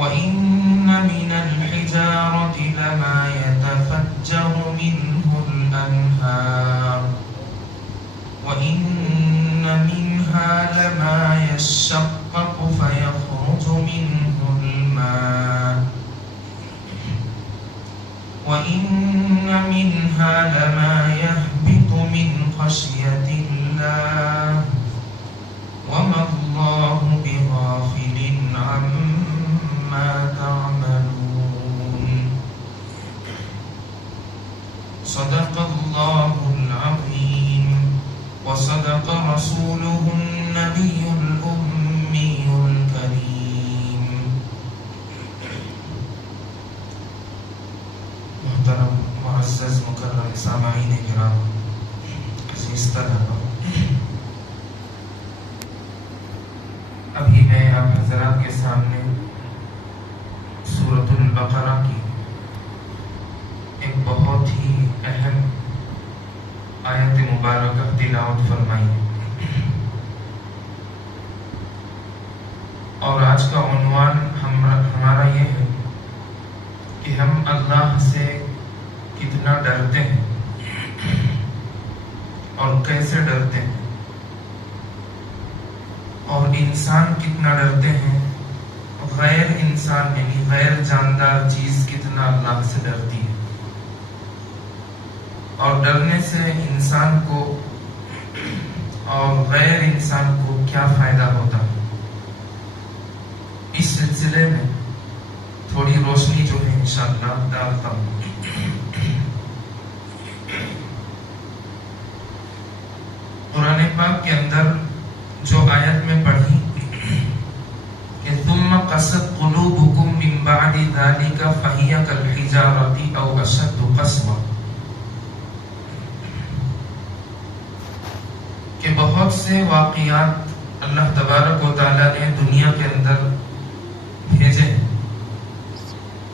وَإِنَّ مِنَ الْحِجَارَةِ لَمَا يَتَفَجَّرُ مِنْهُ الْأَنْهَارُ وَإِنَّ مِنْهَا لَمَا يَشَّقَّقُ فَيَخْرُجُ مِنْهُ الْمَاءُ وَإِنَّ مِنْهَا لَمَا يَهْبِطُ مِنْ خَشْيَةِ اللَّهِ وَمَا اللَّهُ بِغَافِلٍ عَمَّا تَعْمَلُونَ صدق الله العظيم وصدق رسوله النبي الأمي الكريم. محترم معزز مکرم سامعین کرام، عزیز طلبہ، ابھی میں آپ حضرات کے سامنے سورۃ البقرہ کی ایک بہت ہی اہم آیت مبارکہ تلاوت فرمائی ہے، اور آج کا عنوان ہمارا یہ ہے کہ ہم اللہ سے کتنا ڈرتے ہیں اور کیسے ڈرتے ہیں، اور انسان کتنا ڈرتے ہیں، غیر انسان یعنی غیر جاندار چیز کتنا اللہ سے ڈرتی ہے، اور ڈرنے سے انسان کو اور غیر انسان کو کیا فائدہ ہوتا ہے، اس سلسلے میں تھوڑی روشنی جو ہے انشاءاللہ ڈالتا ہوں۔ قرآن پاک کے اندر جو آیت میں پڑھی کہ ثم قست قلوبکم من بعد ذلك فہی کالحجارۃ او اشد قسوہ، کہ بہت سے واقعات اللہ تبارک و تعالی نے دنیا کے اندر بھیجے،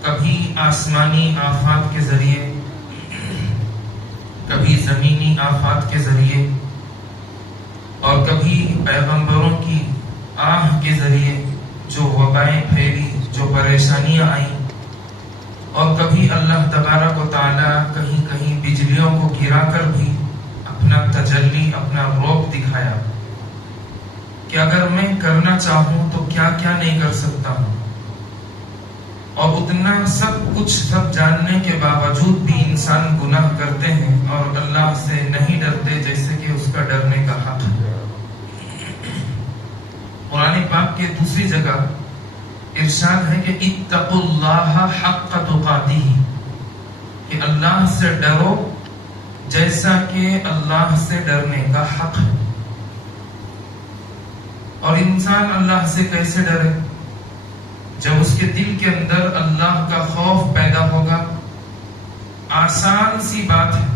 کبھی آسمانی آفات کے ذریعے، کبھی زمینی آفات کے ذریعے، اور کبھی پیغمبروں کی آہ کے ذریعے جو وبائیں پھیلی، جو پریشانیاں آئیں، اور کبھی اللہ تبارک و تعالی کہیں کہیں بجلیوں کو گرا کر بھی اپنا تجلی، اپنا روپ دکھایا کہ اگر میں کرنا چاہوں تو کیا کیا نہیں کر سکتا ہوں، اور اتنا سب کچھ سب جاننے کے باوجود بھی انسان گناہ کرتے ہیں اور اللہ سے نہیں ڈرتے جیسے کہ اس کا ڈرنے کا حق ہے۔ قرآن پاک کے دوسری جگہ ارشاد ہے کہ اتقوا اللہ حق تقاتہ، کہ اللہ سے ڈرو جیسا کہ اللہ سے ڈرنے کا حق ہے۔ اور انسان اللہ سے کیسے ڈرے؟ جب اس کے دل کے اندر اللہ کا خوف پیدا ہوگا۔ آسان سی بات ہے،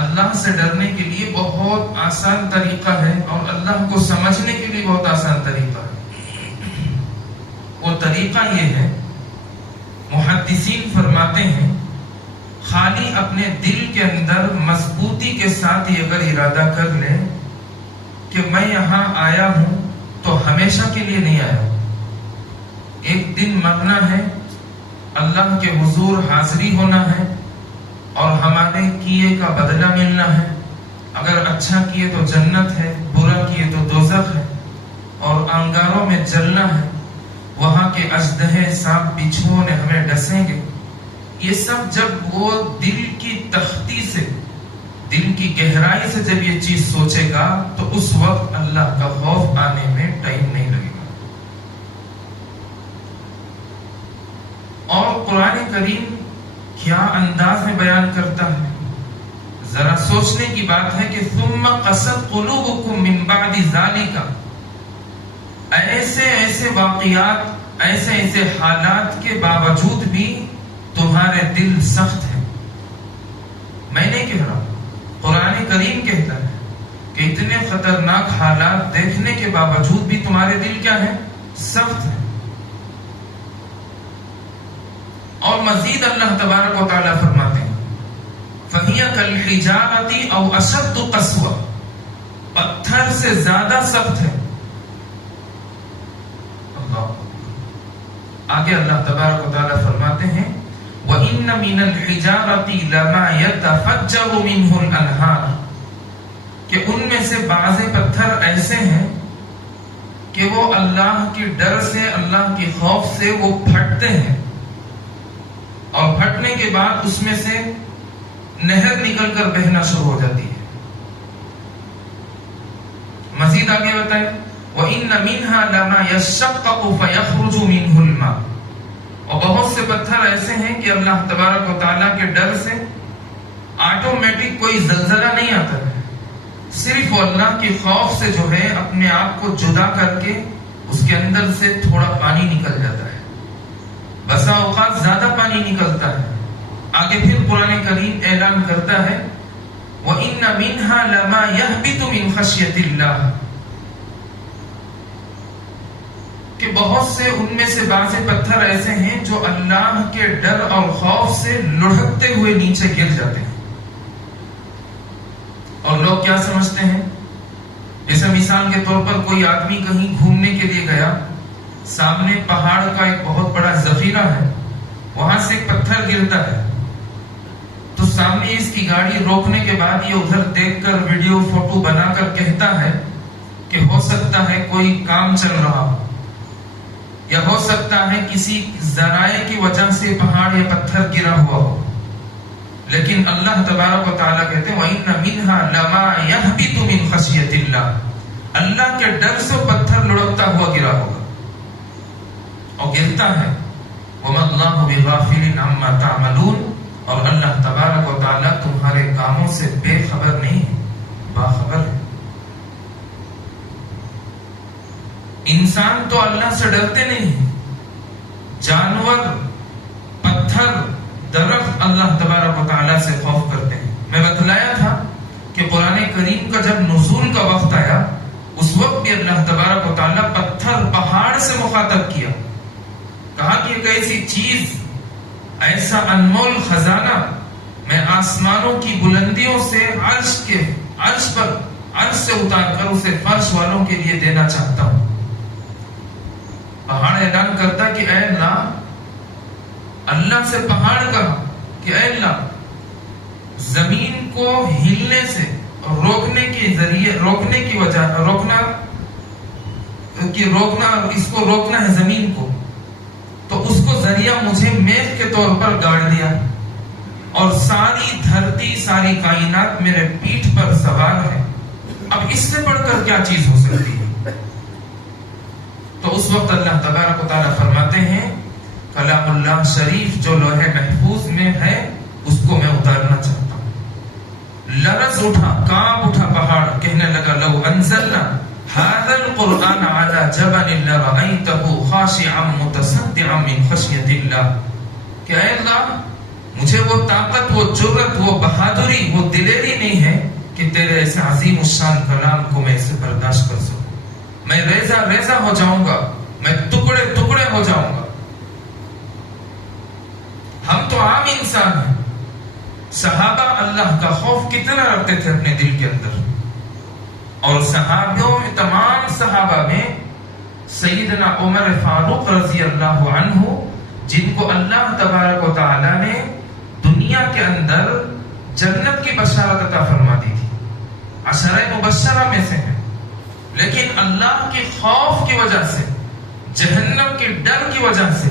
اللہ سے ڈرنے کے لیے بہت آسان طریقہ ہے، اور اللہ کو سمجھنے کے لیے بہت آسان طریقہ ہے۔ وہ طریقہ یہ ہے، محدثین فرماتے ہیں، خالی اپنے دل کے اندر مضبوطی کے ساتھ یہ اگر ارادہ کر لے کہ میں یہاں آیا ہوں تو ہمیشہ کے لیے نہیں آیا، ایک دن مرنا ہے، اللہ کے حضور حاضری ہونا ہے، اور ہمارے کیے کا بدلہ ملنا ہے، اگر اچھا کیے تو جنت ہے، برا کیے تو دوزخ ہے، اور انگاروں میں جلنا ہے، وہاں کے اژدہے سانپ بچھو نے ہمیں ڈسیں گے۔ یہ سب جب وہ دل کی تختی سے، دل کی گہرائی سے جب یہ چیز سوچے گا تو اس وقت اللہ کا خوف آنے میں ٹائم نہیں لگے گا۔ اور قرآن کریم کیا انداز میں بیان کرتا ہے، ذرا سوچنے کی بات ہے کہ ثم قست قلوبکم من بعد ذلک، ایسے ایسے واقعات، ایسے ایسے حالات کے باوجود بھی تمہارے دل سخت ہیں۔ میں نہیں کہہ رہا، قرآن کریم کہتا ہے کہ اتنے خطرناک حالات دیکھنے کے باوجود بھی تمہارے دل کیا ہے؟ سخت ہے۔ اور مزید اللہ تبارک و تعالیٰ فرماتے ہیں فَهِيَ كَالْحِجَارَةِ أَوْ أَشَدُّ قَسْوَةً، پتھر سے زیادہ سخت ہے۔ اللہ، آگے اللہ تبارک و تعالیٰ فرماتے ہیں وَإِنَّ مِنَ الْحِجَارَةِ لَمَا يَتَفَجَّرُ مِنْهُ الْأَنْهَارُ کہ ان میں سے بعض پتھر ایسے ہیں کہ وہ اللہ کے ڈر سے، اللہ کے خوف سے وہ پھٹتے ہیں، اور پھٹنے کے بعد اس میں سے نہر نکل کر بہنا شروع ہو جاتی ہے۔ مزید آگے بتائیں وَإِنَّ مِنْهَا لَمَا يَشَّقَّقُ فَيَخْرُجُ مِنْهُ الْمَاءُ اور بہت سے پتھر ایسے ہیں کہ اللہ تبارک و تعالیٰ کے ڈر سے آٹومیٹک کوئی زلزلہ نہیں آتا ہے، صرف وہ اللہ کے خوف سے جو ہے اپنے آپ کو جدا کر کے اس کے اندر سے تھوڑا پانی نکل جاتا ہے، بسا اوقات زیادہ پانی نکلتا ہے۔ آگے پھر قرآن کریم اعلان کرتا ہے وَإِنَّ مِنْهَا لَمَا يَهْبِطُ مِنْ خَشْيَةِ اللَّهِ کہ بہت سے ان میں سے بعض پتھر ایسے ہیں جو اللہ کے ڈر اور خوف سے لڑھکتے ہوئے نیچے گر جاتے ہیں۔ اور لوگ کیا سمجھتے ہیں، جیسے مثال کے طور پر کوئی آدمی کہیں گھومنے کے لیے گیا، سامنے پہاڑ کا ایک بہت بڑا ذخیرہ ہے، وہاں سے ایک پتھر گرتا ہے تو سامنے اس کی گاڑی روکنے کے بعد یہ ادھر دیکھ کر ویڈیو فوٹو بنا کر کہتا ہے کہ ہو سکتا ہے کوئی کام چل رہا ہو، یا ہو سکتا ہے کسی ذرائع کی وجہ سے پہاڑ یا پتھر گرا ہوا ہو۔ لیکن اللہ تبارک و تعالیٰ کہتے ہیں وَإِنَّ مِنْهَا لَمَا يَهْبِطُ مِنْ خَشْيَةِ اللَّهِ اللہ کے ڈر سے پتھر لڑکتا ہوا گرا ہوگا اور گرتا ہے۔ وَمَا اللَّهُ بِغَافِلٍ عَمَّا تَعْمَلُونَ اور اللہ تبارک و تعالیٰ تمہارے کاموں سے بے خبر نہیں ہے، باخبر ہے۔ انسان تو اللہ سے ڈرتے نہیں ہیں، جانور، پتھر، درخت اللہ تبارک و تعالیٰ سے خوف کرتے ہیں۔ میں بتلایا تھا کہ قرآن کریم کا جب نزول کا وقت آیا اس وقت بھی اللہ تبارک و تعالیٰ پتھر، پہاڑ سے مخاطب کیا، کہا کہ ایک ایسی چیز، ایسا انمول خزانہ میں آسمانوں کی بلندیوں سے عرش سے اتار کر اسے فرش والوں کے لیے دینا چاہتا ہوں۔ پہاڑ اعلان کرتا کہ اے اللہ سے پہاڑ کہا کہ اے اللہ، زمین کو ہلنے سے روکنے اس کو روکنا ہے زمین کو، تو اس کو ذریعہ مجھے میخ کے طور پر گاڑ دیا، اور ساری دھرتی، ساری کائنات میرے پیٹھ پر سوار ہے، اب اس سے بڑھ کر کیا چیز ہو سکتی ہے؟ تو اس وقت اللہ تبارک و تعالیٰ فرماتے ہیں کلام اللہ شریف جو لوح محفوظ میں ہے اس کو میں اتارنا چاہتا ہوں۔ لرز اٹھا، کانپ اٹھا پہاڑ، کہنے لگا لو انزلنا هذا القرآن على جبل لرأيته خاشعا متصدعا من خشية الله کہ اے اللہ مجھے وہ طاقت، وہ جرأت، وہ بہادری، وہ دلیری نہیں ہے کہ تیرے ایسے عظیم الشان کلام کو میں اسے برداشت کر سکوں، میں ریزہ ریزہ ہو جاؤں گا، میں ٹکڑے ٹکڑے ہو جاؤں گا۔ ہم تو عام انسان ہیں، صحابہ اللہ کا خوف کتنا رکھتے تھے اپنے دل کے اندر، اور صحابیوں میں، تمام صحابہ میں سیدنا عمر فاروق رضی اللہ عنہ، جن کو اللہ تبارک و تعالی نے دنیا کے اندر جنت کی بشارت عطا فرما دی تھی، عشرہ مبشرہ میں سے ہیں، لیکن اللہ کے خوف کی وجہ سے، جہنم کے ڈر کی وجہ سے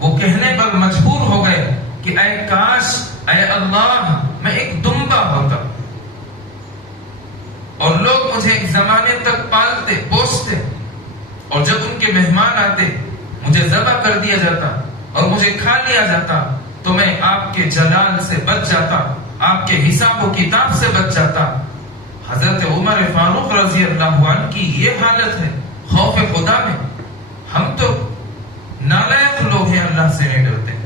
وہ کہنے پر مجبور ہو گئے کہ اے کاش، اے اللہ، میں ایک دمبا ہوتا اور لوگ مجھے ایک زمانے تک پالتے پوستے، اور جب ان کے مہمان آتے مجھے ذبح کر دیا جاتا اور مجھے کھا لیا جاتا تو میں آپ کے جلال سے بچ جاتا، آپ کے حساب و کتاب سے بچ جاتا۔ حضرت عمر فاروق رضی اللہ عنہ کی یہ حالت ہے خوف خدا میں۔ ہم تو نالائق لوگ ہیں، اللہ سے نہیں ڈرتے۔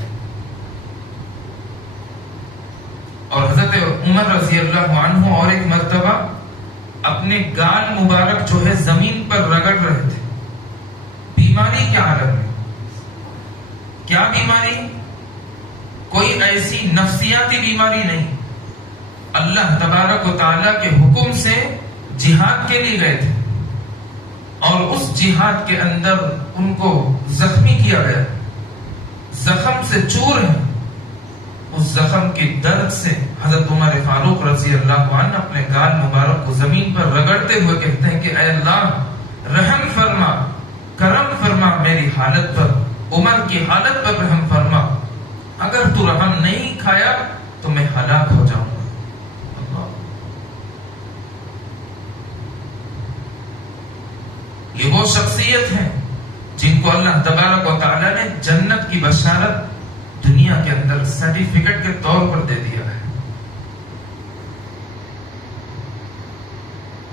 اور حضرت عمر رضی اللہ عنہ اور ایک مرتبہ اپنے گال مبارک جو ہے زمین پر رگڑ رہے تھے، بیماری کے حالت میں۔ کیا بیماری؟ کوئی ایسی نفسیاتی بیماری نہیں، اللہ تبارک و تعالیٰ کے حکم سے جہاد کے لیے گئے تھے اور اس جہاد کے اندر ان کو زخمی کیا گیا، زخم سے چور ہیں، اس زخم کے درد سے حضرت عمر فاروق رضی اللہ عنہ اپنے گال مبارک کو زمین پر رگڑتے ہوئے کہتے ہیں کہ اے اللہ رحم فرما، کرم فرما میری حالت پر، عمر کی حالت پر رحم فرما، اگر تو رحم نہیں کھایا تو میں ہلاک ہو جاؤں گا۔ یہ وہ شخصیت ہیں جن کو اللہ تبارک و تعالی نے جنت کی بشارت دنیا کے اندر سرٹیفکیٹ کے طور پر دے دیا ہے۔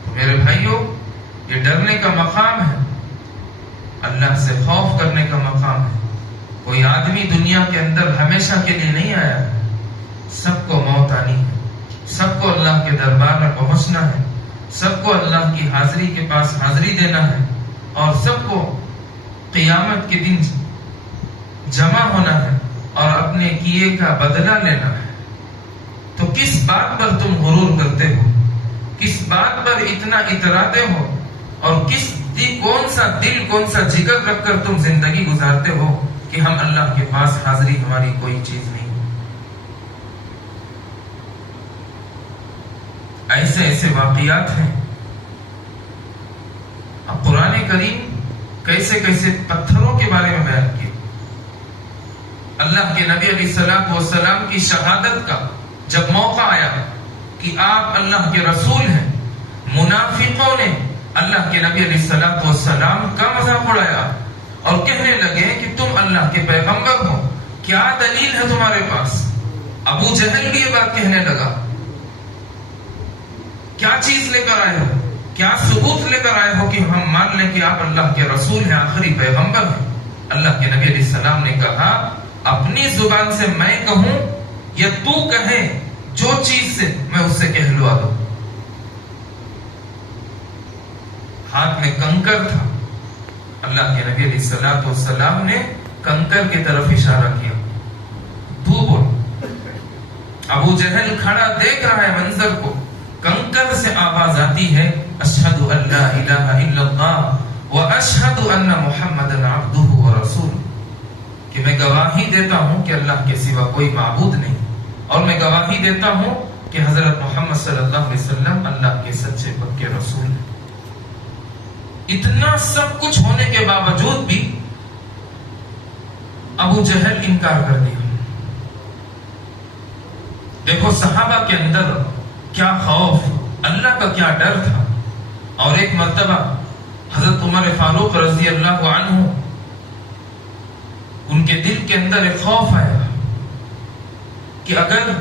تو میرے بھائیوں، یہ ڈرنے کا مقام ہے، اللہ سے خوف کرنے کا مقام ہے۔ کوئی آدمی دنیا کے اندر ہمیشہ کے لیے نہیں آیا ہے، سب کو موت آنی ہے، سب کو اللہ کے دربار میں پہنچنا ہے، سب کو اللہ کی حاضری کے پاس حاضری دینا ہے، اور سب کو قیامت کے دن جمع ہونا ہے اور اپنے کیے کا بدلہ لینا ہے۔ تو کس بات پر تم غرور کرتے ہو، کس بات پر اتنا اتراتے ہو، اور کون سا دل کون سا جگر رکھ کر تم زندگی گزارتے ہو کہ ہم اللہ کے پاس حاضری ہماری کوئی چیز نہیں۔ ایسے ایسے واقعات ہیں۔ اب قرآن کریم کیسے کیسے پتھروں کے بارے میں بیان کیا۔ اللہ کے نبی علیہ الصلوۃ والسلام کی شہادت کا جب موقع آیا کہ آپ اللہ کے رسول ہیں، منافقوں نے اللہ کے نبی علیہ الصلوۃ والسلام کا مذاق اڑایا اور کہنے لگے کہ تم اللہ کے پیغمبر ہو، کیا دلیل ہے تمہارے پاس؟ ابو جہل بھی یہ بات کہنے لگا، کیا چیز لے کر آئے ہو، کیا ثبوت لے کر آئے ہو کہ ہم مان لیں کہ آپ اللہ کے رسول ہیں، آخری پیغمبر ہیں؟ اللہ کے نبی علیہ السلام نے کہا، اپنی زبان سے میں کہوں یا تو کہے، جو چیز سے میں اس سے کہلوا دوں۔ ہاتھ میں کنکر تھا، اللہ کے نبی علیہ السلام نے کنکر کی طرف اشارہ کیا، تو بول۔ ابو جہل کھڑا دیکھ رہا ہے منظر کو، کنکر سے آواز آتی ہے، اشہد ان لا الہ الا اللہ واشہد ان محمدن عبدہ ورسولہ، کہ میں گواہی دیتا ہوں کہ اللہ کے سوا کوئی معبود نہیں، اور میں گواہی دیتا ہوں کہ حضرت محمد صلی اللہ علیہ وسلم اللہ کے سچے پکے رسول ہیں۔ اتنا سب کچھ ہونے کے باوجود بھی ابو جہل انکار کر دیا۔ دیکھو صحابہ کے اندر کیا خوف، اللہ کا کیا ڈر تھا۔ اور ایک مرتبہ حضرت عمر فاروق رضی اللہ عنہ، ان کے دل کے اندر ایک خوف آیا کہ اگر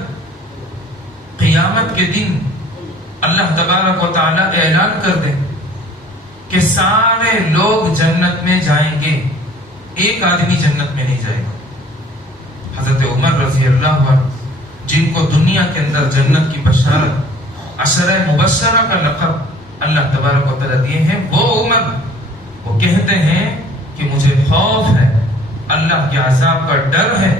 قیامت کے دن اللہ تبارک و تعالی اعلان کر دے کہ سارے لوگ جنت میں جائیں گے، ایک آدمی جنت میں نہیں جائے گا۔ حضرت عمر رضی اللہ عنہ، جن کو دنیا کے اندر جنت کی بشارت، عشرہ مبشرہ کا لقب اللہ تبارک و تعالی دیے ہیں، وہ عمر، وہ کہتے ہیں کہ مجھے خوف ہے، اللہ کے عذاب کا ڈر ہے،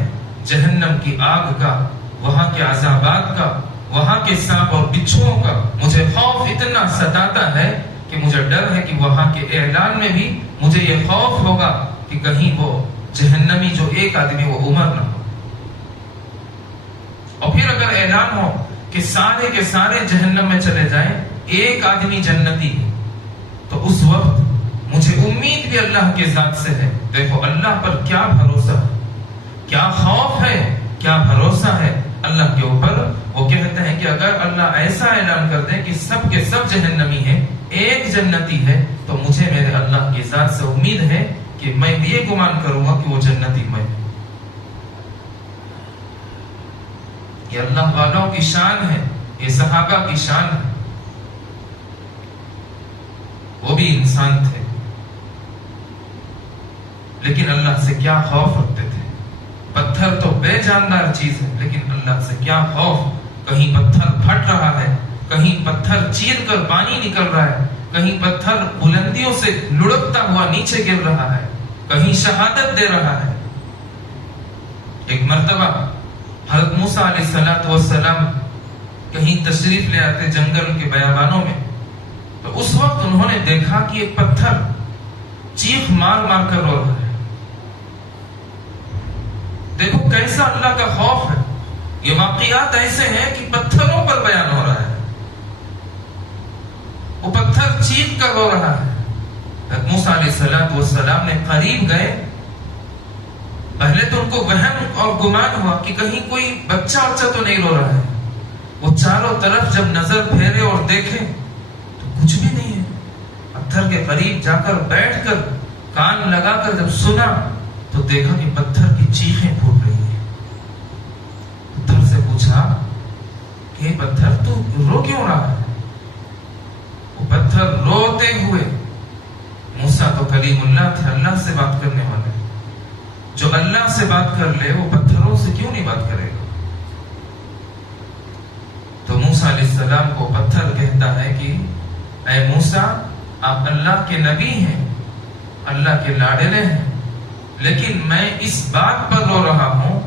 جہنم کی آگ کا، وہاں کے عذابات کا، وہاں کے سانپ اور بچھوؤں کا مجھے خوف اتنا ستاتا ہے کہ مجھے ڈر ہے کہ وہاں کے اعلان میں بھی مجھے یہ خوف ہوگا کہ کہیں وہ جہنمی جو ایک آدمی وہ عمر نہ ہو، اور پھر اگر اعلان ہو کہ سارے کے سارے جہنم میں چلے جائیں، ایک آدمی جنتی ہے، تو اس وقت مجھے امید بھی اللہ کے ذات سے ہے۔ دیکھو اللہ پر کیا بھروسہ ہے، کیا خوف ہے، کیا بھروسہ ہے اللہ کے اوپر۔ وہ کہتے ہیں کہ اگر اللہ ایسا اعلان کر دے کہ سب کے سب جہنمی ہیں، ایک جنتی ہے، تو مجھے میرے اللہ کی ذات سے امید ہے کہ میں بھی یہ گمان کروں گا کہ وہ جنتی میں۔ یہ اللہ والوں کی شان ہے، یہ صحابہ کی شان ہے، وہ بھی انسان تھے لیکن اللہ سے کیا خوف رکھتے تھے۔ پتھر تو بے جاندار چیز ہے، لیکن اللہ سے کیا خوف۔ کہیں پتھر پھٹ رہا ہے، کہیں پتھر چیر کر پانی نکل رہا ہے، کہیں پتھر بلندیوں سے لڑکتا ہوا نیچے گر رہا ہے، کہیں شہادت دے رہا ہے۔ ایک مرتبہ حضرت موسیٰ علیہ السلام کہیں تشریف لے آتے جنگل کے بیابانوں میں، تو اس وقت انہوں نے دیکھا کہ ایک پتھر چیخ مار مار کر رو رہا ہے۔ کیسا اللہ کا خوف ہے. یہ واقعات ایسے ہیں کہ پتھروں پر بیان ہو رہا ہے. وہ پتھر چیخ کر رو رہا ہے. موسیٰ علیہ السلام نے قریب گئے. پہلے تو ان کو وہم اور گمان ہوا کہ کہیں کوئی بچہ تو نہیں رو رہا ہے. وہ چاروں طرف جب نظر پھیرے اور دیکھے تو کچھ بھی نہیں ہے. پتھر کے قریب جا کر بیٹھ کر کان لگا کر جب سنا تو دیکھا کہ پتھر کی چیخیں پھوٹ رہی ہیں. پتھر سے پوچھا کہ پتھر تو رو کیوں رہا ہے؟ وہ پتھر روتے ہوئے، موسیٰ تو کلیم اللہ تھے، اللہ سے بات کرنے والے، جو اللہ سے بات کر لے وہ پتھروں سے کیوں نہیں بات کرے گا؟ تو موسیٰ علیہ السلام کو پتھر کہتا ہے کہ اے موسیٰ، آپ اللہ کے نبی ہیں، اللہ کے لاڈلے ہیں، لیکن میں اس بات پر رو رہا ہوں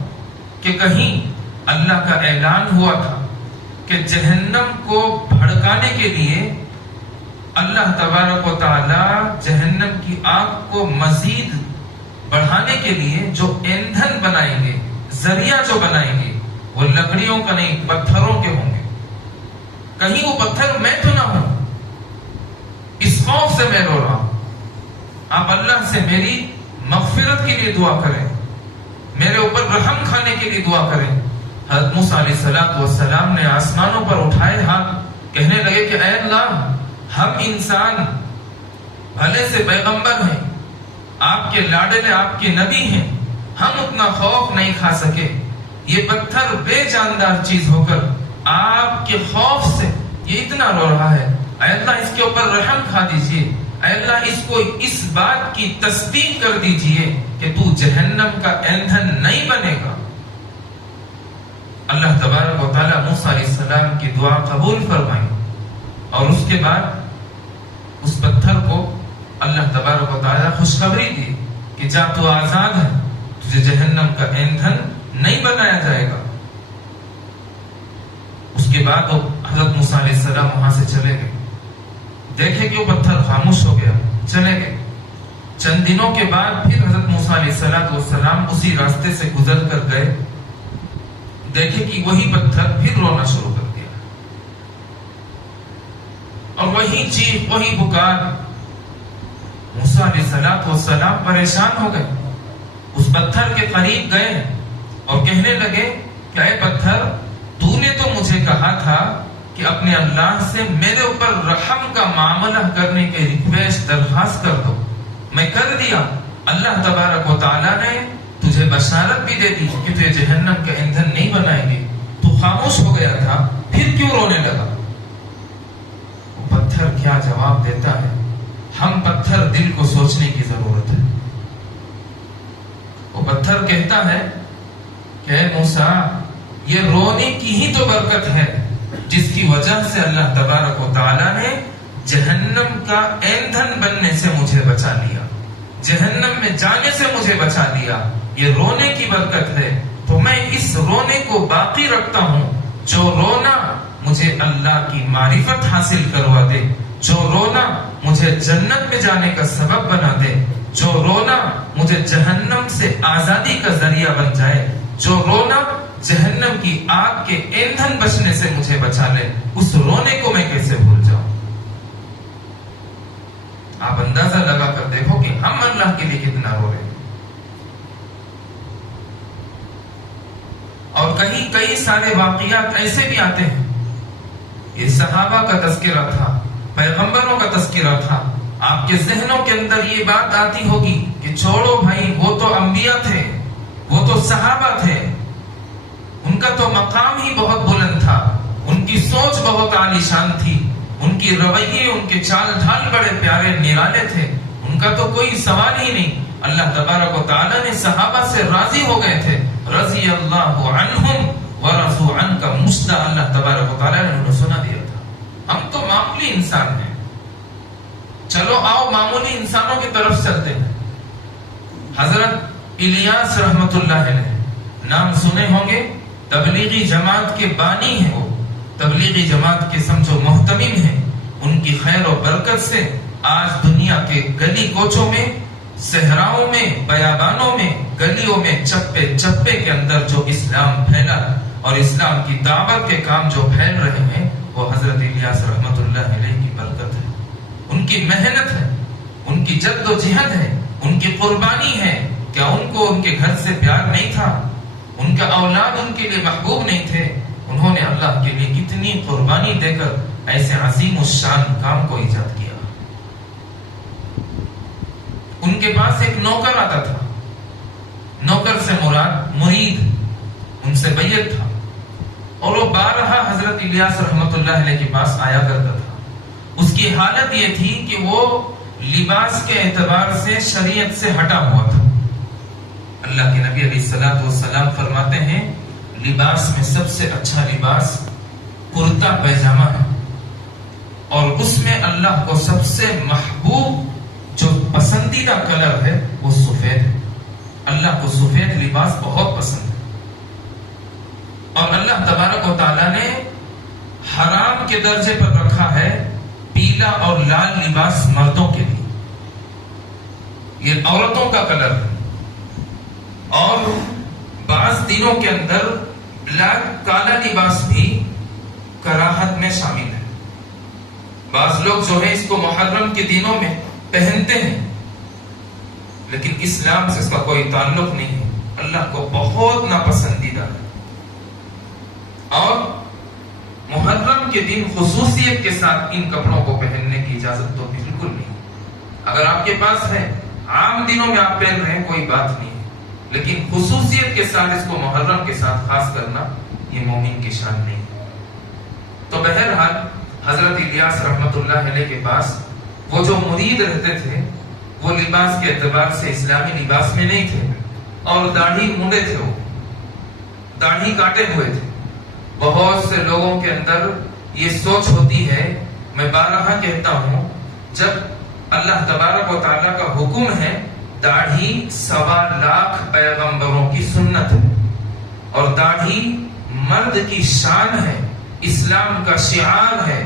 کہ کہیں اللہ کا اعلان ہوا تھا کہ جہنم کو بھڑکانے کے لیے اللہ تبارک و تعالی جہنم کی آگ کو مزید بڑھانے کے لیے جو ایندھن بنائیں گے، ذریعہ جو بنائیں گے، وہ لکڑیوں کا نہیں پتھروں کے ہوں گے. کہیں وہ پتھر میں تو نہ ہوں. اس خوف سے میں رو رہا ہوں. آپ اللہ سے میری مغفرت کے لیے دعا کریں، میرے اوپر رحم کھانے کے لیے دعا کریں. حضرت موسیٰ علیہ السلام نے آسمانوں پر اٹھائے ہاتھ، کہنے لگے کہ اے اللہ، ہم انسان بھلے سے پیغمبر ہیں، آپ کے لاڈلے، آپ کے نبی ہیں، ہم اتنا خوف نہیں کھا سکے. یہ پتھر بے جاندار چیز ہو کر آپ کے خوف سے یہ اتنا رو رہا ہے. اے اللہ، اس کے اوپر رحم کھا دیجئے. اے اللہ، اس کو اس بات کی تصدیق کر دیجئے کہ تو جہنم کا ایندھن نہیں بنے گا. اللہ تبارک و تعالی موسیٰ علیہ السلام کی دعا قبول فرمائی اور اس کے بعد اس پتھر کو اللہ تبارک و تعالی خوشخبری دی کہ جا تو آزاد ہے، تجھے جہنم کا ایندھن نہیں بنایا جائے گا. اس کے بعد وہ حضرت موسیٰ علیہ السلام وہاں سے چلے گئے. دیکھے کہ وہ پتھر خاموش ہو گیا، چلے گئے. چند دنوں کے بعد پھر حضرت موسیٰ علیہ السلام اسی راستے سے گزر کر گئے. دیکھے کہ وہی پتھر پھر رونا شروع کر دیا اور وہی چیخ، وہی پکار. موسیٰ علیہ السلام پریشان ہو گئے. اس پتھر کے قریب گئے اور کہنے لگے کہ اے پتھر، تو نے تو مجھے کہا تھا کہ اپنے اللہ سے میرے اوپر رحم کا معاملہ کرنے کے ریکویسٹ درخواست کر دو. میں کر دیا. اللہ تبارک و تعالیٰ نے تجھے بشارت بھی دے دی کہ تجھے جہنم کا ایندھن نہیں بنائیں گے. تو خاموش ہو گیا تھا، پھر کیوں رونے لگا؟ وہ پتھر کیا جواب دیتا ہے؟ ہم پتھر دل کو سوچنے کی ضرورت ہے. وہ پتھر کہتا ہے کہ اے موسیٰ، یہ رونے کی ہی تو برکت ہے جس کی وجہ سے اللہ تبارک و تعالیٰ نے جہنم کا ایندھن بننے سے مجھے بچا لیا، جہنم میں جانے سے مجھے بچا لیا. یہ رونے کی برکت ہے، تو میں اس رونے کو باقی رکھتا ہوں. جو رونا مجھے اللہ کی معرفت حاصل کروا دے، جو رونا مجھے جنت میں جانے کا سبب بنا دے، جو رونا مجھے جہنم سے آزادی کا ذریعہ بن جائے، جو رونا جہنم کی آگ کے ایندھن بچنے سے مجھے بچا لے، اس رونے کو میں کیسے بھول جاؤں؟ آپ اندازہ لگا کر دیکھو کہ ہم اللہ کے لیے کتنا رو رہے ہیں. اور کئی سارے واقعات ایسے بھی آتے ہیں. یہ صحابہ کا تذکرہ تھا، پیغمبروں کا تذکرہ تھا. آپ کے ذہنوں کے اندر یہ بات آتی ہوگی کہ چھوڑو بھائی، وہ تو انبیاء تھے، وہ تو صحابہ تھے، ان کا تو مقام ہی بہت بلند تھا، ان کی سوچ بہت عالی شان تھی، ان کی رویے، ان کے چال ڈھال بڑے پیارے نرالے تھے، ان کا تو کوئی سوال ہی نہیں. اللہ تبارک و تعالی نے صحابہ سے راضی ہو گئے تھے. رضی اللہ عنہم ورضوا عنہ کا مصدع اللہ تبارک و تعالی نے انہیں سنا دیا تھا. ہم تو معمولی انسان ہیں، چلو آؤ معمولی انسانوں کی طرف چلتے ہیں. حضرت الیاس رحمت اللہ علیہ، نام سنے ہوں گے، تبلیغی جماعت کے بانی ہیں. وہ تبلیغی جماعت کے سمجھو محتمم ہیں. ان کی خیر و برکت سے آج دنیا کے گلی کوچوں میں، صحراؤں میں، بیابانوں میں، گلیوں میں چپے چپے کے اندر جو اسلام پھیلا اور اسلام کی دعوت کے کام جو پھیل رہے ہیں وہ حضرت الیاس رحمت اللہ علیہ کی برکت ہے، ان کی محنت ہے، ان کی جد و جہد ہے، ان کی قربانی ہے۔ کیا ان کو ان کے گھر سے پیار نہیں تھا؟ ان کا اولاد ان کے لیے محبوب نہیں تھے؟ انہوں نے اللہ کے لیے کتنی قربانی دے کر ایسے عظیم الشان کام کو ایجاد کیا۔ ان کے پاس ایک نوکر آتا تھا، نوکر سے مراد مرید، ان سے بیعت تھا، اور وہ بارہا حضرت الیاس رحمت اللہ علیہ کے پاس آیا کرتا تھا۔ اس کی حالت یہ تھی کہ وہ لباس کے اعتبار سے شریعت سے ہٹا ہوا تھا۔ اللہ کے نبی علیہ الصلوۃ والسلام فرماتے ہیں لباس میں سب سے اچھا لباس کرتا پیجامہ ہے، اور اس میں اللہ کو سب سے محبوب جو پسندیدہ کلر ہے وہ سفید ہے۔ اللہ کو سفید لباس بہت پسند ہے، اور اللہ تبارک و تعالی نے حرام کے درجے پر رکھا ہے پیلا اور لال لباس مردوں کے لیے، یہ عورتوں کا کلر ہے۔ اور بعض دنوں کے اندر بلیک کالا لباس بھی کراہت میں شامل ہے۔ بعض لوگ جو ہے اس کو محرم کے دنوں میں پہنتے ہیں، لیکن اسلام سے اس کا کوئی تعلق نہیں ہے، اللہ کو بہت ناپسندیدہ ہے۔ اور محرم کے دن خصوصیت کے ساتھ ان کپڑوں کو پہننے کی اجازت تو بالکل نہیں۔ اگر آپ کے پاس ہے، عام دنوں میں آپ پہن رہے ہیں کوئی بات نہیں ہے، لیکن خصوصیت کے ساتھ اس کو محرم کے ساتھ خاص کرنا یہ مومن کی شان نہیں ہے۔ تو بہرحال حضرت الیاس رحمت اللہ علیہ کے پاس وہ جو مرید رہتے تھے وہ لباس کے اعتبار سے اسلامی لباس میں نہیں تھے، اور داڑھی مونڈے تھے، وہ داڑھی کاٹے ہوئے تھے۔ بہت سے لوگوں کے اندر یہ سوچ ہوتی ہے، میں بارہا کہتا ہوں، جب اللہ تبارک و تعالیٰ کا حکم ہے داڑھی 1.25 پیغمبروں کی سنت ہے، اور داڑھی مرد کی شان ہے، اسلام کا شعار ہے،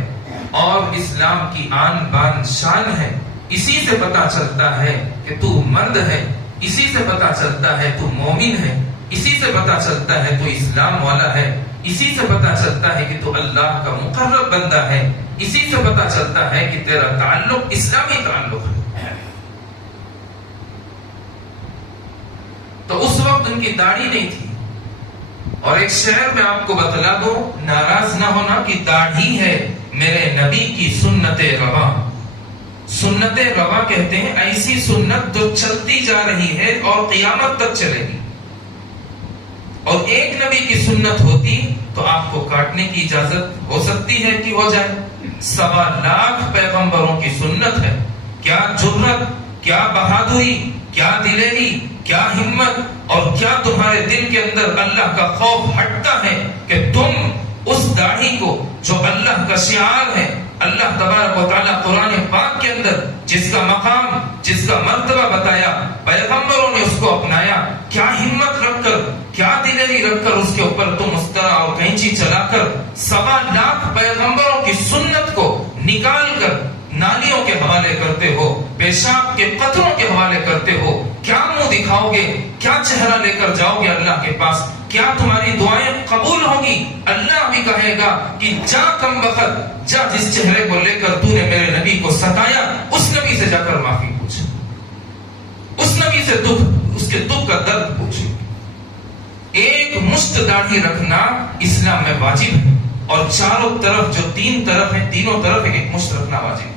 اور اسلام کی آن بان شان ہے۔ اسی سے پتا چلتا ہے کہ تو مرد ہے، اسی سے پتا چلتا ہے تو مومن ہے، اسی سے پتا چلتا ہے تو اسلام والا ہے، اسی سے پتا چلتا ہے کہ تو اللہ کا مقرب بندہ ہے، اسی سے پتا چلتا ہے کہ تیرا تعلق اسلامی تعلق ہے۔ تو اس وقت ان کی داڑھی نہیں تھی، اور ایک شعر میں آپ کو بتلا دو، ناراض نہ ہونا، کہ داڑھی ہے میرے نبی کی سنت رواں۔ سنت رواں کہتے ہیں ایسی سنت جو چلتی جا رہی ہے اور قیامت تک چلے گی، اور ایک نبی کی سنت ہوتی تو آپ کو کاٹنے کی اجازت ہو سکتی ہے کہ ہو جائے۔ 1.25 پیغمبروں کی سنت ہے۔ کیا جرت، کیا بہادری، کیا دلیری، کیا ہمت، اور کیا تمہارے دل کے اندر اللہ کا خوف ہٹتا ہے کہ تم اس داڑھی کو جو اللہ کا شعار ہے، اللہ تبارک و تعالیٰ قرآن پاک کے اندر جس کا مقام، جس کا مرتبہ بتایا، پیغمبروں نے اس کو اپنایا، کیا ہمت رکھ کر، کیا دلیری رکھ کر اس کے اوپر تم اس طرح اور کینچی چلا کر 1.25 پیغمبروں کی سنت کو نکال کر نالیوں کے حوالے کرتے ہو، پیشاب کے قطروں کے حوالے کرتے ہو؟ کیا منہ دکھاؤ گے؟ کیا چہرہ لے کر جاؤ گے اللہ کے پاس؟ کیا تمہاری دعائیں قبول ہوگی؟ اللہ بھی کہے گا کہ جا کم بخت، جا جس چہرے کو لے کر تو نے میرے نبی کو ستایا، اس نبی سے جا کر معافی پوچھ، اس نبی سے دکھ، اس کے دکھ کا درد پوچھ۔ ایک مشت داڑھی رکھنا اسلام میں واجب ہے، اور چاروں طرف جو 3 طرف ہیں، تینوں طرف ایک مشت رکھنا واجب ہے۔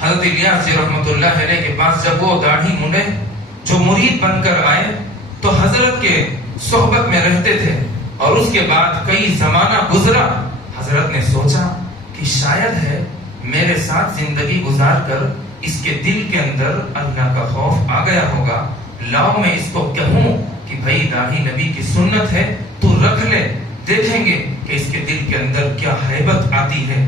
حضرت الیاس رحمت اللہ علیہ کے پاس جب وہ داڑھی منڈے جو مرید بن کر آئے تو حضرت کے صحبت میں رہتے تھے، اور اس کے بعد کئی زمانہ گزرا۔ حضرت نے سوچا کہ شاید ہے میرے ساتھ زندگی گزار کر اس کے دل کے اندر اللہ کا خوف آ گیا ہوگا، لاؤ میں اس کو کہوں کہ بھائی داڑھی نبی کی سنت ہے، تو رکھ لے، دیکھیں گے کہ اس کے دل کے اندر کیا ہیبت آتی ہے۔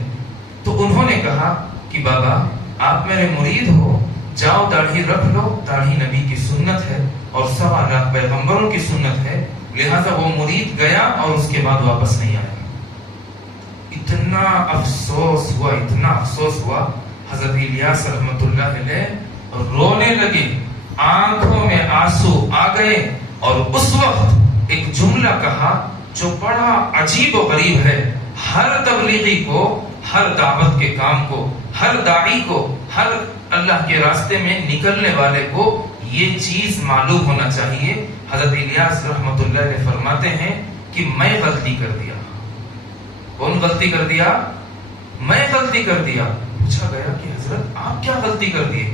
تو انہوں نے کہا کہ بابا آپ میرے مرید ہو، جاؤ داڑھی رکھ لو، داڑھی نبی کی سنت ہے اور 1.25 پیغمبروں کی سنت ہے، لہذا وہ مرید گیا اور اس کے بعد واپس نہیں آیا۔ اتنا افسوس ہوا، اتنا افسوس ہوا، حضرت الیاس رحمت اللہ علیہ رونے لگے، آنکھوں میں آنسو آ گئے اور اس وقت ایک جملہ کہا جو بڑا عجیب و غریب ہے. ہر تبلیغی کو، ہر دعوت کے کام کو، ہر داعی کو، ہر اللہ کے راستے میں نکلنے والے کو یہ چیز معلوم ہونا چاہیے. حضرت الیاس رحمت اللہ علیہ فرماتے ہیں کہ میں غلطی کر دیا. کون غلطی کر دیا؟ میں غلطی کر دیا. پوچھا گیا کہ حضرت آپ کیا غلطی کر دیے؟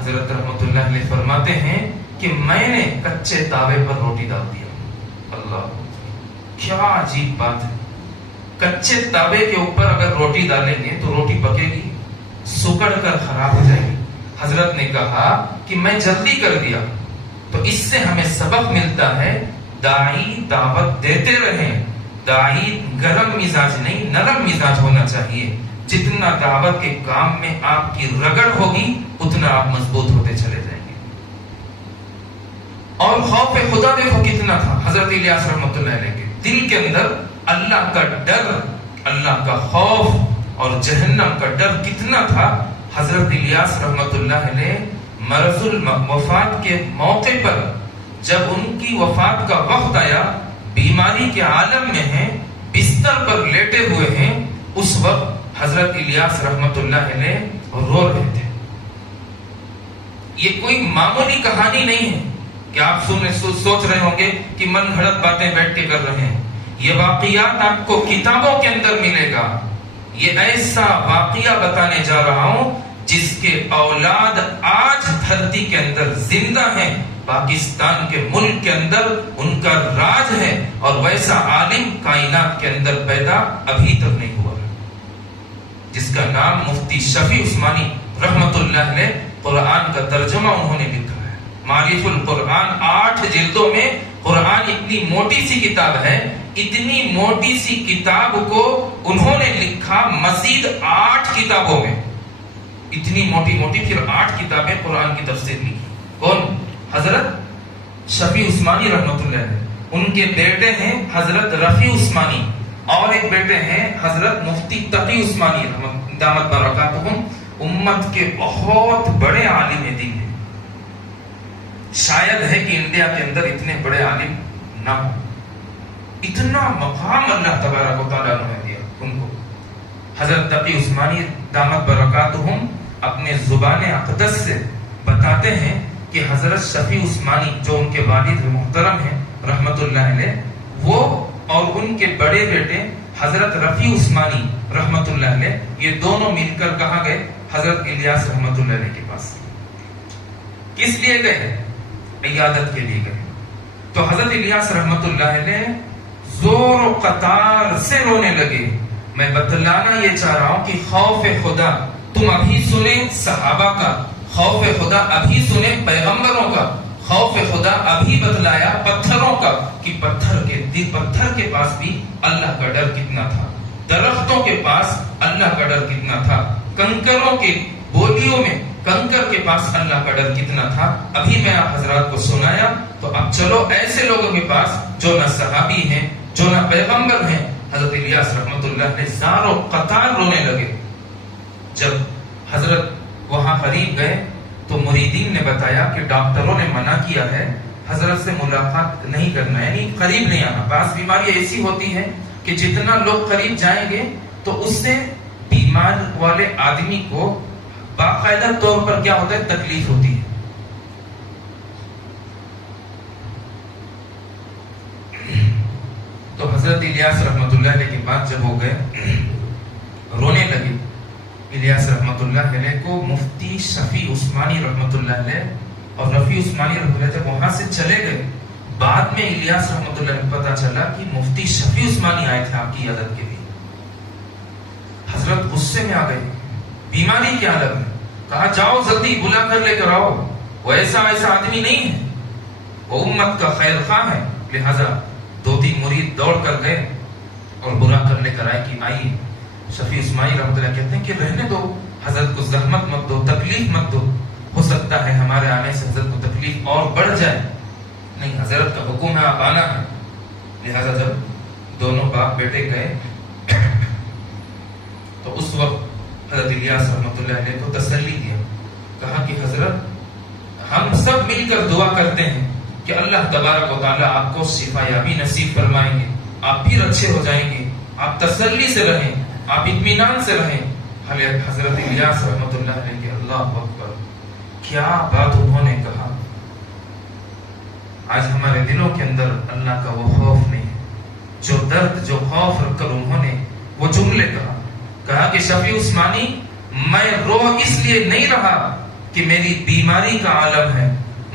حضرت رحمت اللہ علیہ فرماتے ہیں کہ میں نے کچے تاوے پر روٹی ڈال دیا. اللہ، کیا عجیب بات ہے. کچے تاوے کے اوپر اگر روٹی ڈالیں گے تو روٹی پکے گی، سکڑ کر خراب ہو جائے گی. حضرت نے کہا کہ میں جلدی کر دیا. تو اس سے ہمیں سبق ملتا ہے، داعی دعوت دیتے رہیں. داعی گرم مزاج نہیں، نرم مزاج ہونا چاہیے. جتنا دعوت کے کام میں آپ کی رگڑ ہوگی اتنا آپ مضبوط ہوتے چلے جائیں گے. اور خوف خدا دیکھو کتنا تھا حضرت الیاس رحمت اللہ علیہ کے دل کے اندر. اللہ کا ڈر، اللہ کا خوف اور جہنم کا ڈر کتنا تھا. حضرت الیاس رحمت اللہ علیہ مرض الوفات کے موقع پر جب ان کی وفات کا وقت آیا، بیماری کے عالم میں ہیں، بستر پر لیٹے ہوئے ہیں، اس وقت حضرت الیاس رحمت اللہ علیہ رو رہے تھے. یہ کوئی معمولی کہانی نہیں ہے کہ آپ سوچ رہے ہوں گے کہ من گھڑت باتیں بیٹھ کے کر رہے ہیں. یہ واقعات آپ کو کتابوں کے اندر ملے گا. یہ ایسا واقعہ بتانے جا رہا ہوں جس کے اولاد آج دھرتی کے اندر زندہ ہیں. پاکستان کے ملک کے اندر ان کا راج ہے، اور ویسا عالم کائنات کے اندر پیدا ابھی تک نہیں ہوا جس کا نام مفتی شفیع عثمانی رحمت اللہ علیہ. قرآن کا ترجمہ انہوں نے لکھا ہے، معرف القرآن 8 جلدوں میں. قرآن اتنی موٹی سی کتاب ہے، اتنی موٹی سی کتاب کو انہوں نے لکھا مزید 8 کتابوں میں. اتنی موٹی پھر 8 کتابیں قرآن کی تفسیر لکھی. کون؟ حضرت شفیع عثمانی رحمت اللہ علیہ. ان کے بیٹے ہیں حضرت رفیع عثمانی، اور ایک بیٹے ہیں حضرت مفتی تقی عثمانی دامت برکاتہم. امت کے بہت بڑے عالم دین ہیں. شاید ہے کہ انڈیا کے اندر اتنے بڑے عالم نہ ہو. اتنا مقام اللہ تبارک و تعالیٰ نے دیا ان کو. حضرت تقی عثمانی دامت برکاتہم اپنے زبان اقدس سے بتاتے ہیں کہ حضرت شفیع عثمانی جو ان کے والد محترم ہیں رحمت اللہ علیہ، وہ اور ان کے بڑے بیٹے حضرت رفیع عثمانی رحمت اللہ علیہ، یہ دونوں مل کر کہاں گئے؟ حضرت الیاس رحمت اللہ علیہ کے پاس. کس لیے گئے؟ عیادت کے لیے گئے. تو حضرت الیاس رحمت اللہ علیہ زور و قطار سے رونے لگے. میں بتلانا یہ چاہ رہا ہوں کہ خوف خدا تم ابھی سنیں صحابہ کا، خوف خدا ابھی سنیں پیغمبروں کا، خوف خدا ابھی بتلایا پتھروں کا کہ پتھر کے پاس بھی اللہ کا ڈر کتنا تھا، درختوں کے پاس اللہ کا ڈر کتنا تھا، کنکروں کے بولیوں میں کنکر کے پاس اللہ کا ڈر کتنا تھا. ابھی میں آپ حضرات کو سنایا. تو اب چلو ایسے لوگوں کے پاس جو نہ صحابی ہیں، جو نہ پیغمبر ہیں. حضرت الیاس رحمت اللہ نے زار و قطار رونے لگے. جب حضرت وہاں قریب گئے تو مریدین نے بتایا کہ ڈاکٹروں نے منع کیا ہے حضرت سے ملاقات نہیں کرنا، یعنی قریب نہیں آنا. بعض بیماریاں ایسی ہوتی ہیں کہ جتنا لوگ قریب جائیں گے تو اس سے بیمار والے آدمی کو باقاعدہ طور پر کیا ہوتا ہے؟ تکلیف ہوتی ہے. تو حضرت الیاس رحمت اللہ علیہ کے بعد جب ہو گئے رونے لگے. الیاس رحمت اللہ علیہ کو مفتی شفیع عثمانی رحمت اللہ علیہ اور رفیع عثمانی رحمت اللہ علیہ جب وہاں سے چلے گئے، بعد میں الیاس رحمت اللہ علیہ پتا چلا کہ مفتی شفیع عثمانی آئے تھے آپ کی عادت کے لیے. حضرت غصے میں آ گئے، بیماری کی حالت میں. کہا جاؤ جلدی بلا کر لے کر آؤ. وہ ایسا آدمی نہیں ہے، وہ امت کا خیر خواہ ہے. لہذا 2-3 مرید دوڑ کر گئے اور بلا کر لے کر آئے کہ آئیے. شفیع عثمانی رحمۃ اللہ کہتے ہیں کہ رہنے دو، حضرت کو زحمت مت دو، تکلیف مت دو، ہو سکتا ہے ہمارے آنے سے حضرت کو تکلیف اور بڑھ جائے. نہیں، حضرت کا حکم ہے، آپ آنا ہے. لہذا جب دونوں باپ بیٹے گئے تو اس وقت حضرت الیاس رحمۃ اللہ علیہ کو تسلی دیا. کہا کہ حضرت ہم سب مل کر دعا کرتے ہیں کہ اللہ تبارک و تعالیٰ آپ کو شفا یابی نصیب فرمائیں گے، آپ پھر اچھے ہو جائیں گے، آپ تسلی سے رہیں، آپ اطمینان سے رہیں۔ حضرت الیاس رحمۃ اللہ علیہ کے اللہ اکبر، کیا بات انہوں نے کہا۔ آج ہمارے دلوں کے اندر اللہ کا وہ خوف نہیں ہے، جو درد، جو خوف رکھ کر انہوں نے وہ جملے کہا کہ شفیع عثمانی، میں رو اس لیے نہیں رہا کہ میری بیماری کا عالم ہے،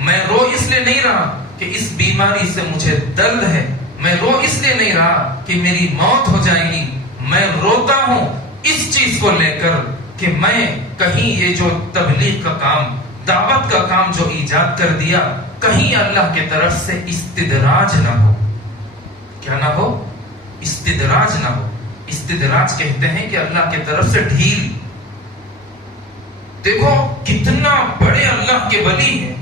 میں رو اس لیے نہیں رہا کہ اس بیماری سے مجھے درد ہے، میں رو اس لیے نہیں رہا کہ میری موت ہو جائے گی، میں روتا ہوں اس چیز کو لے کر کہ میں کہیں یہ جو تبلیغ کا کام، دعوت کا کام جو ایجاد کر دیا، کہیں اللہ کی طرف سے استدراج نہ ہو۔ کیا نہ ہو؟ استدراج نہ ہو۔ استدراج کہتے ہیں کہ اللہ کی طرف سے ڈھیل۔ دیکھو کتنا بڑے اللہ کے ولی ہیں،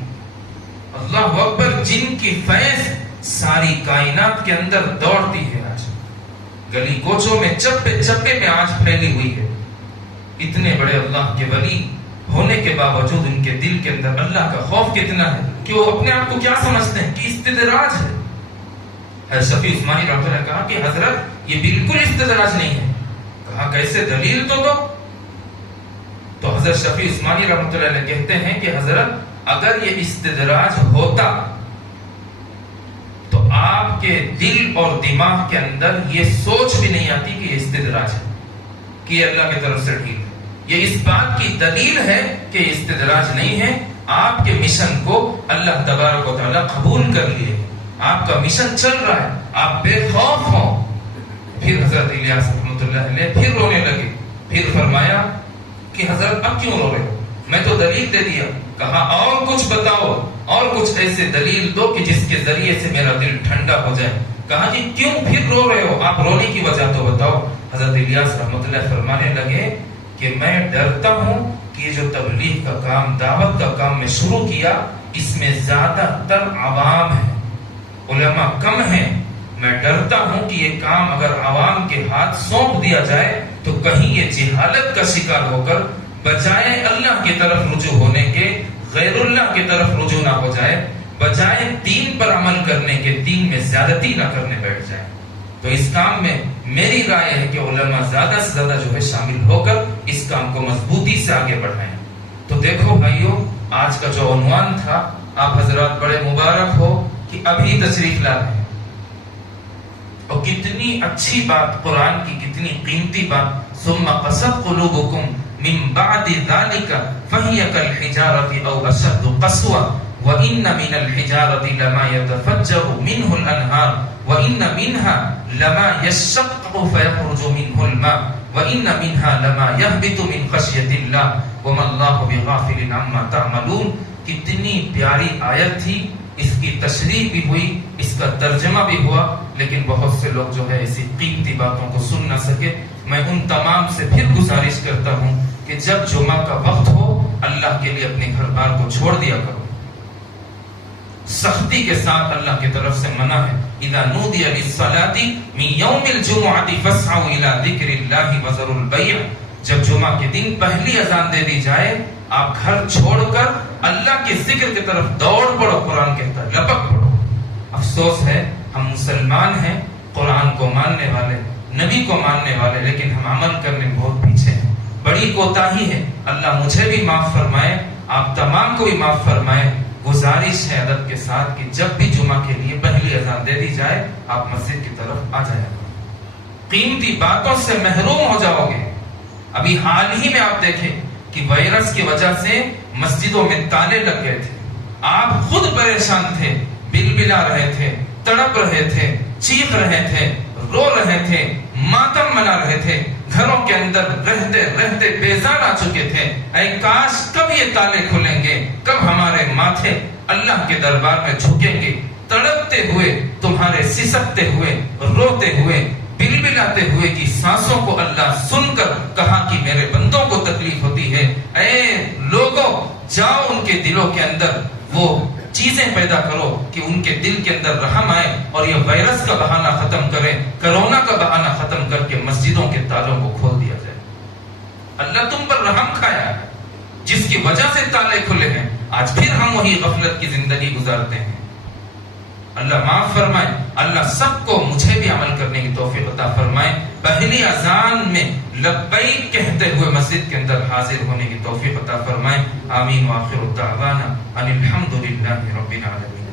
اللہ اکبر، جن کی فیض ساری کائنات کے اندر دوڑتی ہے، آج گلی کوچوں میں، چپے چپے میں آج پھیلی ہوئی ہے۔ اتنے بڑے اللہ کے ولی ہونے کے باوجود ان کے دل کے اندر اللہ کا خوف کتنا ہے کہ وہ اپنے آپ کو کیا سمجھتے ہیں کہ استدراج ہے۔ حضرت شفیع عثمانی رحمۃ اللہ نے کہا کہ حضرت یہ بالکل استدراج نہیں ہے۔ کہا کیسے؟ دلیل تو دو۔ تو حضرت شفیع عثمانی رحمۃ اللہ علیہ کہتے ہیں کہ حضرت اگر یہ استدراج ہوتا تو آپ کے دل اور دماغ کے اندر یہ سوچ بھی نہیں آتی کہ یہ استدراج ہے، کہ یہ اللہ کی طرف سے ڈھیل ہے۔ یہ اس بات کی دلیل ہے کہ یہ استدراج نہیں ہے، آپ کے مشن کو اللہ تبارک و تعالیٰ قبول کر لیے، آپ کا مشن چل رہا ہے، آپ بے خوف ہوں۔ پھر حضرت الیاس رحمۃ اللہ علیہ پھر رونے لگے، پھر فرمایا کہ حضرت اب کیوں رو رہے ہو؟ میں تو دلیل دے دیا۔ کہا اور کچھ بتاؤ، اور کچھ ایسے دلیل دو کہ جس کے ذریعے سے میرا دل ٹھنڈا ہو جائے۔ کہا جی کیوں پھر رو رہے ہو؟ آپ رونے کی وجہ تو بتاؤ۔ حضرت الیاس رحمۃ اللہ فرمانے لگے کہ میں ڈرتا ہوں کہ یہ جو تبلیغ کا کام، دعوت کا کام میں شروع کیا، اس میں زیادہ تر عوام ہے، علماء کم ہیں۔ میں ڈرتا ہوں کہ یہ کام اگر عوام کے ہاتھ سونپ دیا جائے تو کہیں یہ جہالت کا شکار ہو کر بجائے اللہ کی طرف رجوع ہونے کے غیر اللہ کی طرف رجوع نہ ہو جائے، بجائے دین پر عمل کرنے کے دین میں زیادتی نہ کرنے بیٹھ جائے۔ تو اس کام میں میری رائے ہے کہ علماء زیادہ سے زیادہ جو ہے شامل ہو کر اس کام کو مضبوطی سے آگے بڑھائیں۔ تو دیکھو بھائیو، آج کا جو عنوان تھا، آپ حضرات بڑے مبارک ہو کہ ابھی تشریف لا رہے ہیں، اور کتنی اچھی بات قرآن کی، کتنی قیمتی بات۔ ثم قست قلوبکم من بعد ذلك فهي كالحجارة أو أشد قسوة وإن من الحجارة لما يتفجر منه الأنهار وإن منها لما يشقق فيخرج منه الماء وإن منها لما يهبط من خشية الله وما الله بغافل عما تعملون۔ کتنی پیاری آیت تھی، اس کی تشریح بھی ہوئی، اس کا ترجمہ بھی ہوا، لیکن بہت سے لوگ جو ہے ایسی قیمتی باتوں کو سن نہ سکے۔ میں ان تمام سے پھر گزارش کرتا ہوں کہ جب جمعہ کا وقت ہو، اللہ کے لیے اپنے گھر بار کو چھوڑ دیا کرو۔ سختی کے ساتھ اللہ کی طرف سے منع ہے، اذا نودی للصلاة من یوم الجمعة فاسعوا الى ذکر اللہ وذروا البیع۔ جب جمعہ کے دن پہلی اذان دے دی جائے، آپ گھر چھوڑ کر اللہ کے ذکر کی طرف دوڑ پڑو۔ قرآن کہتا ہے لپک پڑو۔ افسوس ہے ہم مسلمان ہیں، قرآن کو ماننے والے، نبی کو ماننے والے، لیکن ہم عمل کرنے میں بہت پیچھے ہیں، بڑی کوتاہی ہے۔ اللہ مجھے بھی معاف فرمائے، آپ تمام کو بھی معاف فرمائے۔ گزارش ہے ادب کے ساتھ کہ جب بھی جمعہ کے لیے پہلی اذان دے دی جائے، آپ مسجد کی طرف آ جائیں، قیمتی باتوں سے محروم ہو جاؤ گے۔ ابھی حال ہی میں آپ دیکھیں کہ وائرس کی وجہ سے مسجدوں میں تالے لگ گئے تھے، آپ خود پریشان تھے، بلبلا رہے تھے، تڑپ رہے تھے، چیخ رہے تھے، رو رہے تھے، ماتم منا رہے تھے، گھروں کے اندر رہتے رہتے بیزار آ چکے تھے۔ اے کاش کب یہ تالے کھلیں گے، کب ہمارے ماتھے اللہ کے دربار میں جھکیں گے، تڑپتے ہوئے، تمہارے سسکتے ہوئے، روتے ہوئے، بلبلاتے ہوئے کی سانسوں کو اللہ سن کر کہا کہ میرے بندوں کو تکلیف ہوتی ہے۔ اے لوگوں، جاؤ ان کے دلوں کے اندر وہ چیزیں پیدا کرو کہ ان کے دل کے اندر رحم آئے اور یہ وائرس کا بہانہ ختم کریں، کرونا کا بہانہ ختم کر کے مسجدوں کے تالوں کو کھول دیا جائے۔ اللہ تم پر رحم کھایا ہے، جس کی وجہ سے تالے کھلے ہیں۔ آج پھر ہم وہی غفلت کی زندگی گزارتے ہیں. اللہ معاف فرمائے. اللہ سب کو مجھے بھی عمل کرنے کی توفیق عطا فرمائے. پہلی اذان میں لبیک کہتے ہوئے مسجد کے اندر حاضر ہونے کی توفیق عطا فرمائے. آمین. وآخر دعوانا ان الحمد للہ رب العالمین.